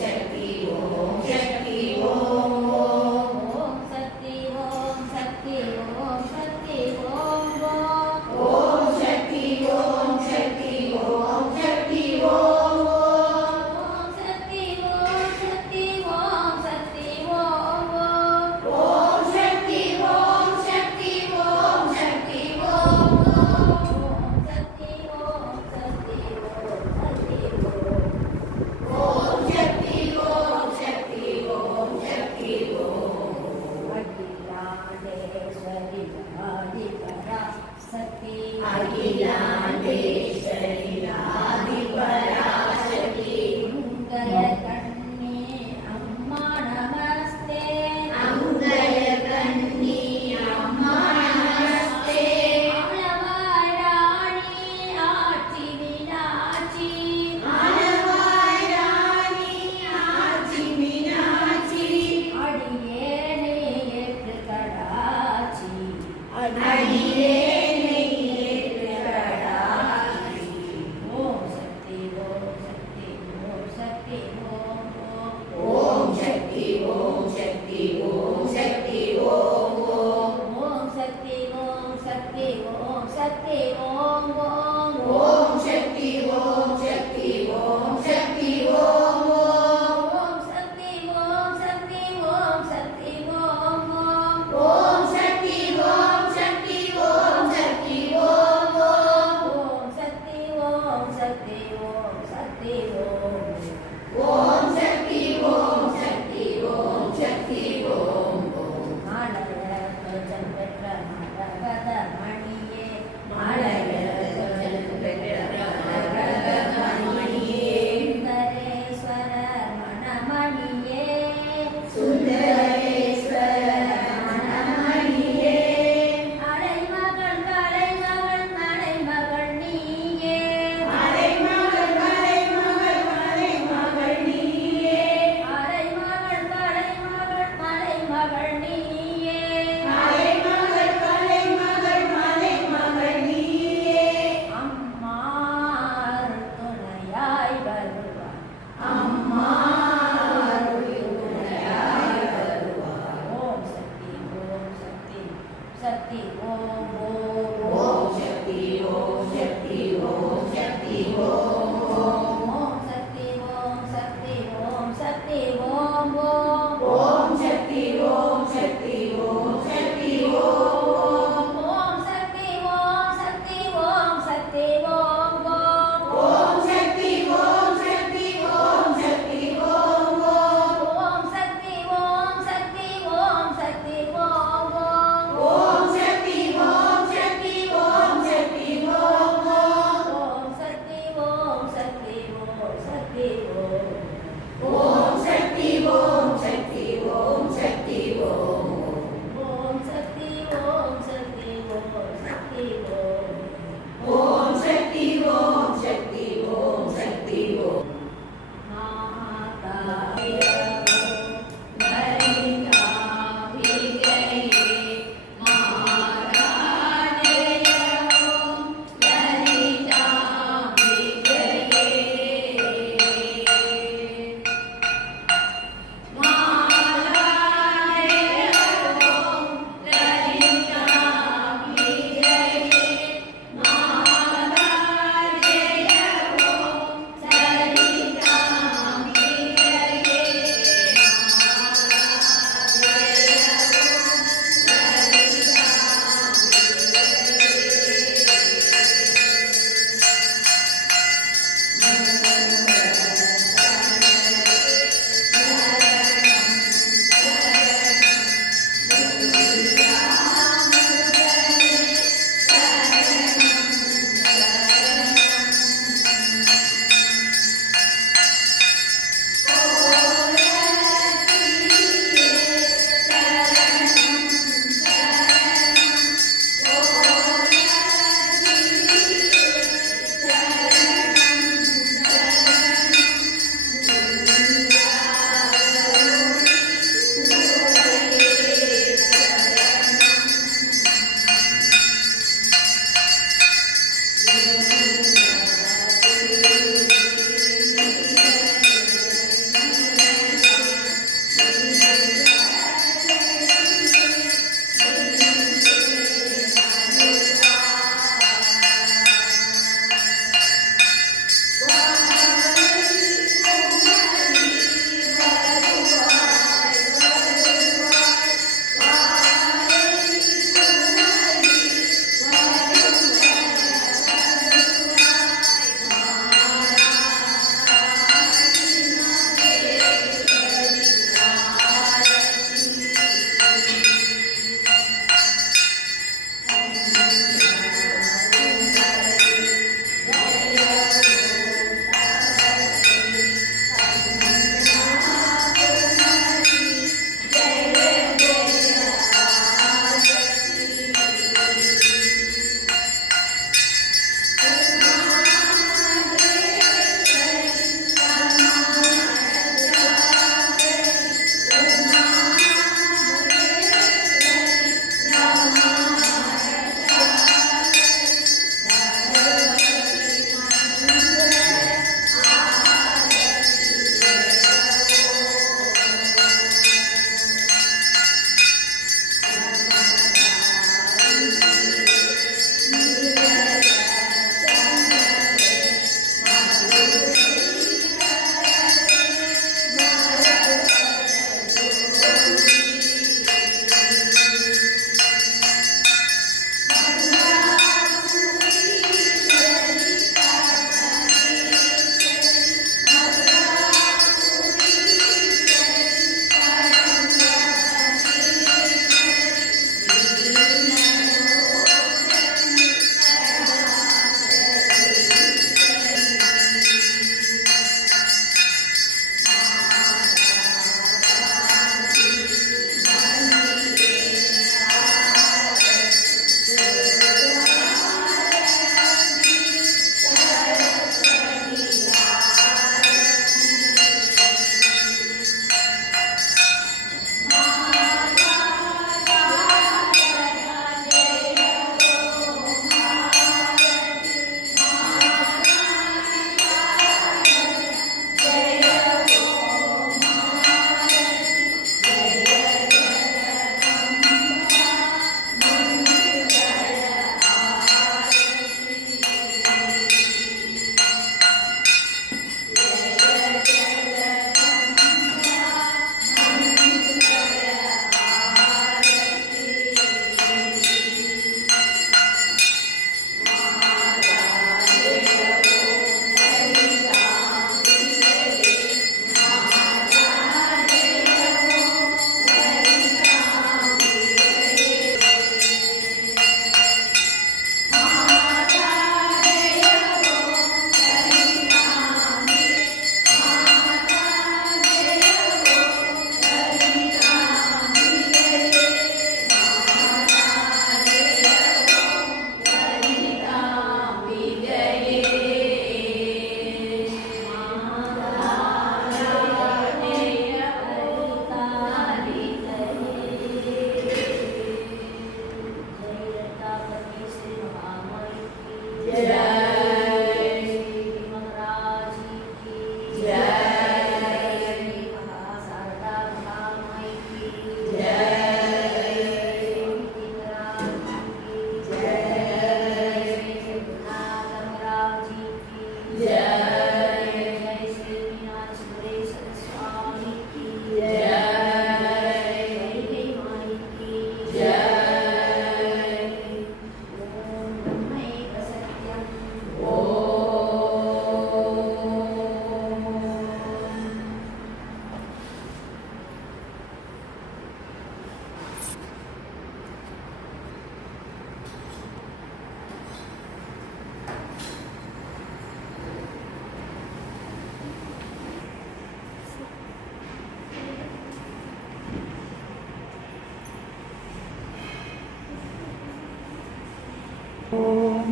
శక్తి ఓం శక్తి ఓం.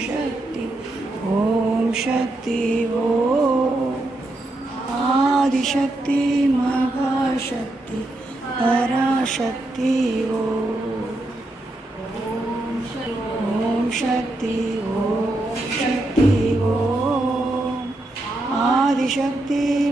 शक्ति ॐ शक्ति ॐ आदिशक्ति महाशक्ति पराशक्ति ॐ शक्ति ॐ शक्ति ॐ आदिशक्ति